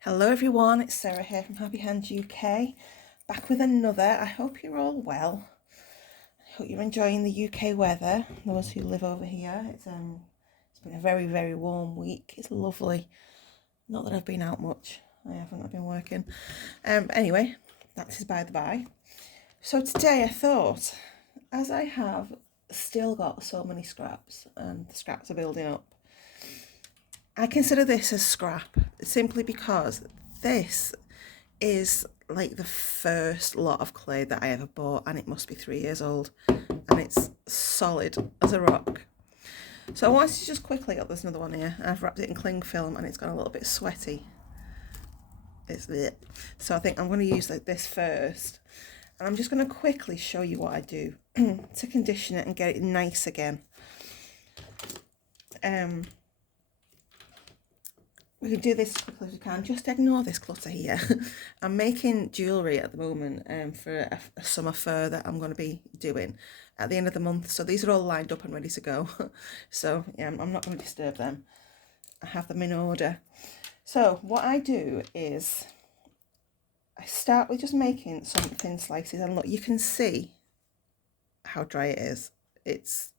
Hello everyone, it's Sarah here from HappyHands-uk, back with another. I hope you're all well. I hope you're enjoying the UK weather, those who live over here. It's been a very, very warm week. It's lovely. Not that I've been out much. I haven't, I've been working. Anyway, that is by the by. So today I thought, as I have still got so many scraps and the scraps are building up, I consider this as scrap simply because this is like the first lot of clay that I ever bought, and it must be 3 years old, and it's solid as a rock. So I wanted to just quickly, there's another one here, I've wrapped it in cling film and it's gone a little bit sweaty. So I think I'm going to use like this first, and I'm just going to quickly show you what I do to condition it and get it nice again. We can do this as quickly as we can. Just ignore this clutter here. I'm making jewellery at the moment for a summer fair that I'm going to be doing at the end of the month. So these are all lined up and ready to go. So yeah, I'm not going to disturb them. I have them in order. So what I do is I start with just making some thin slices, and look, you can see how dry it is. It's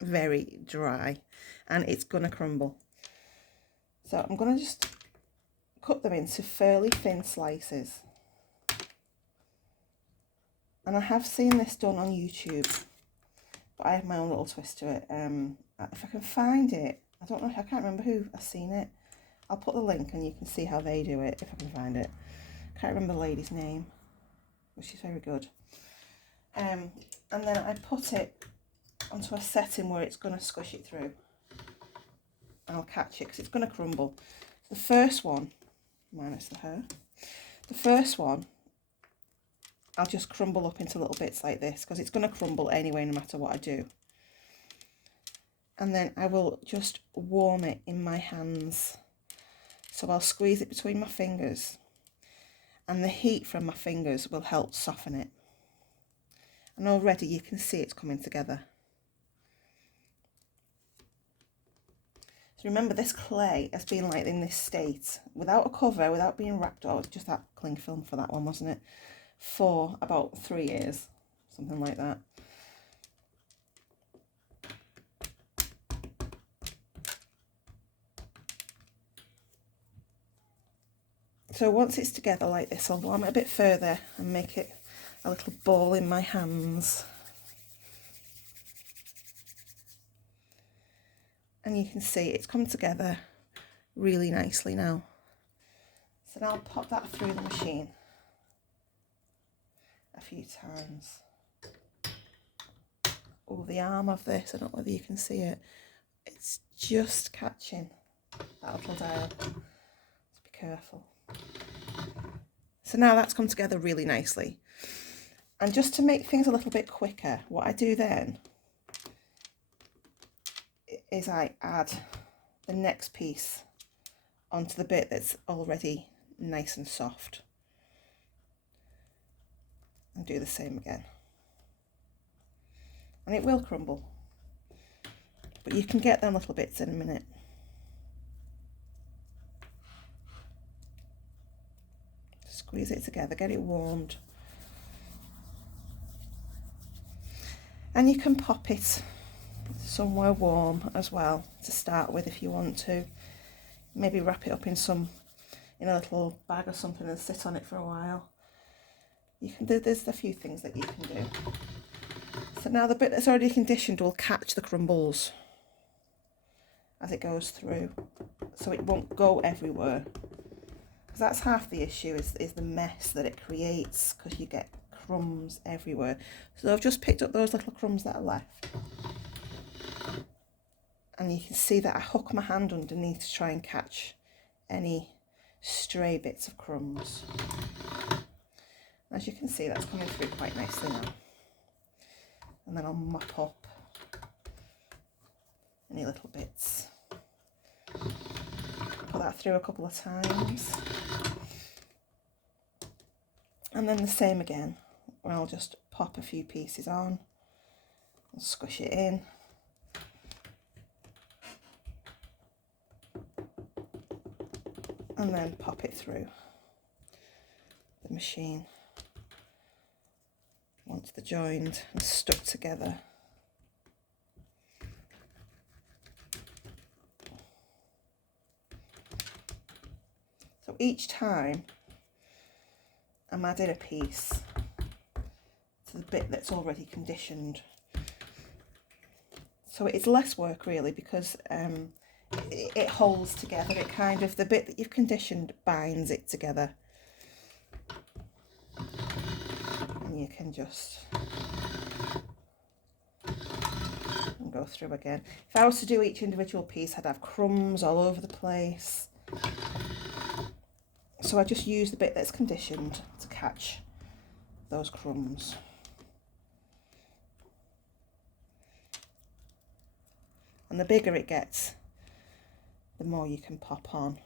very dry and it's going to crumble. So I'm going to just cut them into fairly thin slices. And I have seen this done on YouTube, but I have my own little twist to it. If I can find it, I don't know, I can't remember who I've seen it. I'll put the link and you can see how they do it if I can find it. I can't remember the lady's name, but she's very good. And then I put it onto a setting where it's going to squish it through. And I'll catch it because it's going to crumble. The first one, minus the hair, the first one I'll just crumble up into little bits like this because it's going to crumble anyway no matter what I do. And then I will just warm it in my hands. So I'll squeeze it between my fingers, and the heat from my fingers will help soften it. And already you can see it's coming together. Remember, this clay has been like in this state, without a cover, without being wrapped up, just that cling film for that one, wasn't it? For about 3 years, something like that. So once it's together like this, I'll warm it a bit further and make it a little ball in my hands. And you can see it's come together really nicely now. So now I'll pop that through the machine a few times. Oh, the arm of this, I don't know whether you can see it. It's just catching that little dial. Let's be careful. So now that's come together really nicely. And just to make things a little bit quicker, what I do then is I add the next piece onto the bit that's already nice and soft, and do the same again. And it will crumble, but you can get them little bits in a minute. Squeeze it together, get it warmed, and you can pop it somewhere warm as well to start with if you want to. Maybe wrap it up in a little bag or something and sit on it for a while. You can do, there's a few things that you can do. So now the bit that's already conditioned will catch the crumbles as it goes through, so it won't go everywhere. Because that's half the issue, is the mess that it creates, because you get crumbs everywhere. So I've just picked up those little crumbs that are left. And you can see that I hook my hand underneath to try and catch any stray bits of crumbs. As you can see, that's coming through quite nicely now. And then I'll mop up any little bits. Put that through a couple of times. And then the same again, where I'll just pop a few pieces on and squish it in. and then pop it through the machine once they're joined and stuck together. So each time I'm adding a piece to the bit that's already conditioned. So it's less work really, because it holds together. It kind of, the bit that you've conditioned binds it together. And you can just go through again. If I was to do each individual piece, I'd have crumbs all over the place. So I just use the bit that's conditioned to catch those crumbs. And the bigger it gets, the more you can pop on.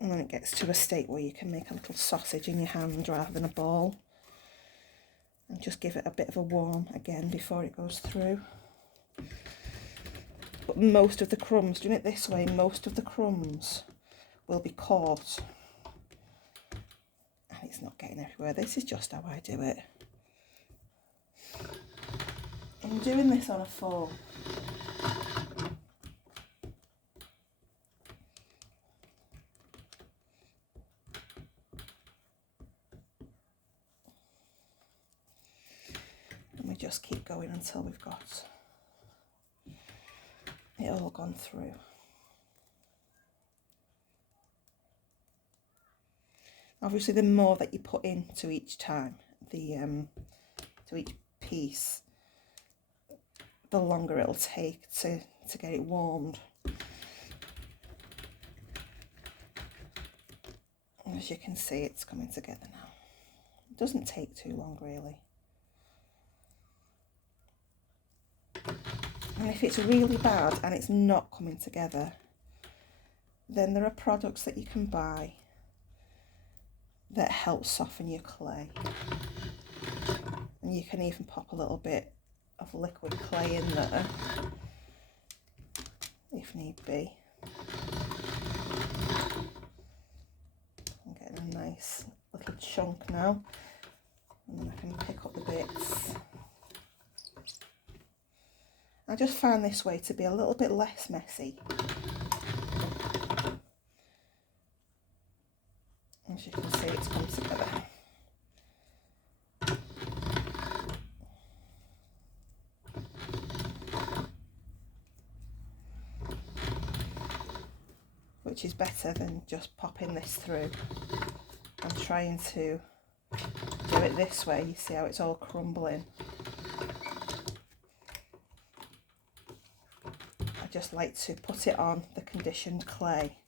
And then it gets to a state where you can make a little sausage in your hand rather than a ball. And just give it a bit of a warm again before it goes through. But most of the crumbs, doing it this way, most of the crumbs will be caught. And it's not getting everywhere. This is just how I do it. I'm doing this on a fork. And we just keep going until we've got it all gone through. Obviously, the more that you put into each time, to each piece, the longer it'll take to get it warmed. And as you can see, it's coming together now. It doesn't take too long, really. And if it's really bad and it's not coming together, then there are products that you can buy that help soften your clay. And you can even pop a little bit of liquid clay in there if need be. I'm getting a nice little chunk now, and then I can pick up the bits. I just found this way to be a little bit less messy. As you can see, it's come together. Which is better than just popping this through. I'm trying to do it this way. You see how it's all crumbling. I just like to put it on the conditioned clay,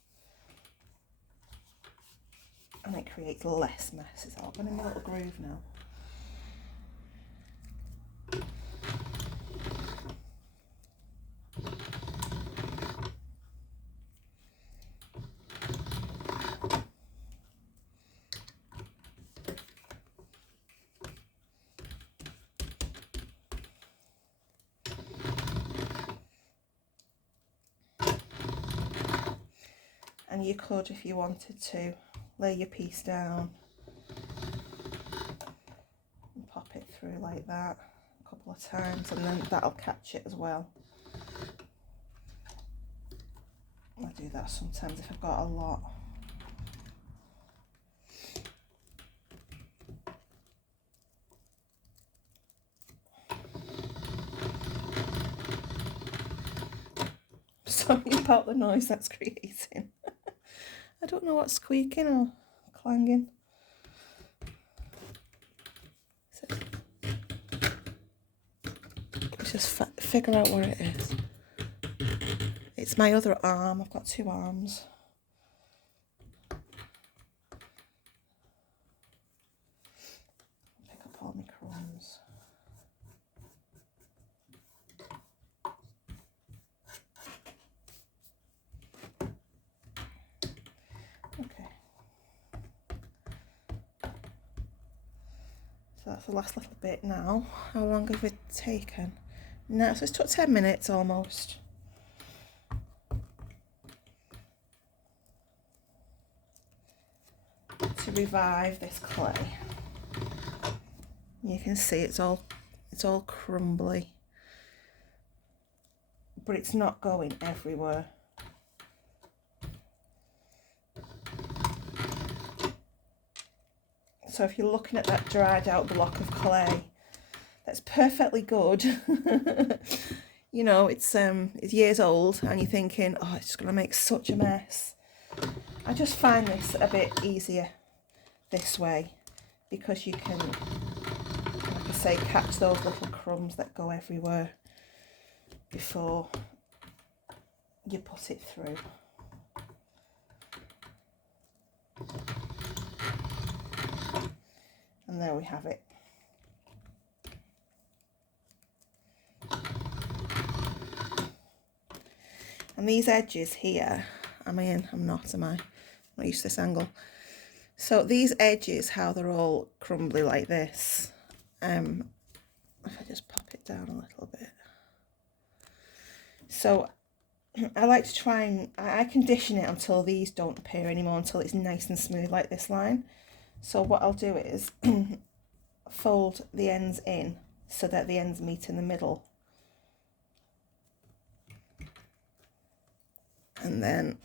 and it creates less mess. It's all going in a little groove now. And you could, if you wanted to, lay your piece down and pop it through like that a couple of times, and then that'll catch it as well. I do that sometimes if I've got a lot. Sorry about the noise that's creating. I don't know what's squeaking or clanging. Let's just figure out where it is. It's my other arm. I've got two arms. Pick up all my crumbs. That's the last little bit now. How long have it taken? Now, so it's took 10 minutes almost. To revive this clay. You can see it's all crumbly, but it's not going everywhere. So if you're looking at that dried out block of clay, that's perfectly good. You know, it's years old, and you're thinking, oh, it's just going to make such a mess. I just find this a bit easier this way, because you can, like I say, catch those little crumbs that go everywhere before you put it through. And there we have it. And these edges here, am I in? I'm not, am I? I'm not used to this angle. So these edges, how they're all crumbly like this, if I just pop it down a little bit. So I like to try and, I condition it until these don't appear anymore, until it's nice and smooth like this line. So what I'll do is fold the ends in so that the ends meet in the middle. And then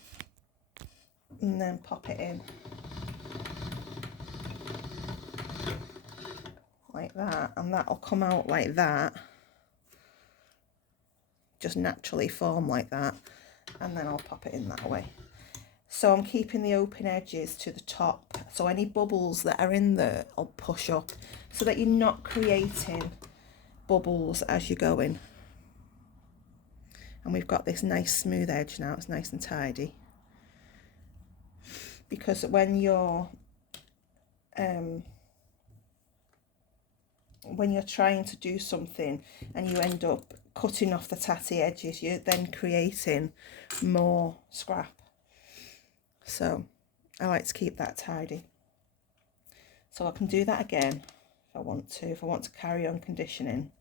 pop it in like that, and that'll come out like that, just naturally form like that, and then I'll pop it in that way. So I'm keeping the open edges to the top, so any bubbles that are in there I'll push up, so that you're not creating bubbles as you're going. And we've got this nice smooth edge now, it's nice and tidy. Because when you're trying to do something and you end up cutting off the tatty edges, you're then creating more scrap. So I like to keep that tidy. So I can do that again if I want to carry on conditioning.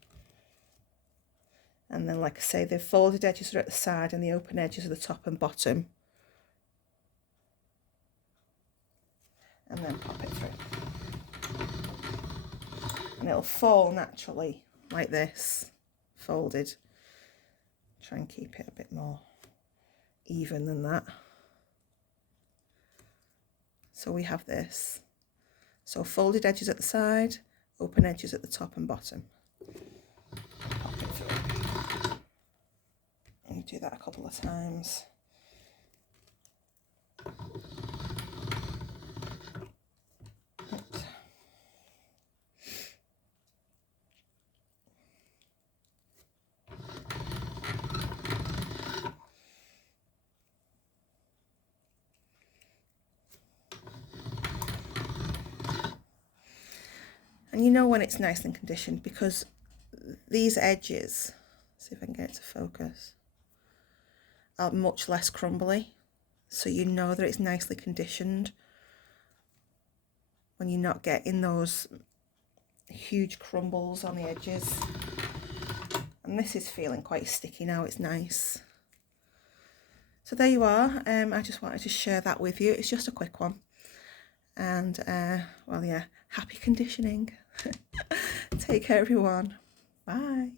And then, like I say, the folded edges are at the side and the open edges are the top and bottom. And then pop it through. And it'll fall naturally like this, folded. Try and keep it a bit more even than that. So we have this. So folded edges at the side, open edges at the top and bottom. Pop it through. And do that a couple of times. And you know when it's nice and conditioned, because these edges, see if I can get it to focus, are much less crumbly. So you know that it's nicely conditioned when you're not getting those huge crumbles on the edges. And this is feeling quite sticky now, it's nice. So there you are. I just wanted to share that with you. It's just a quick one. And well, yeah, happy conditioning. Take care, everyone. Bye.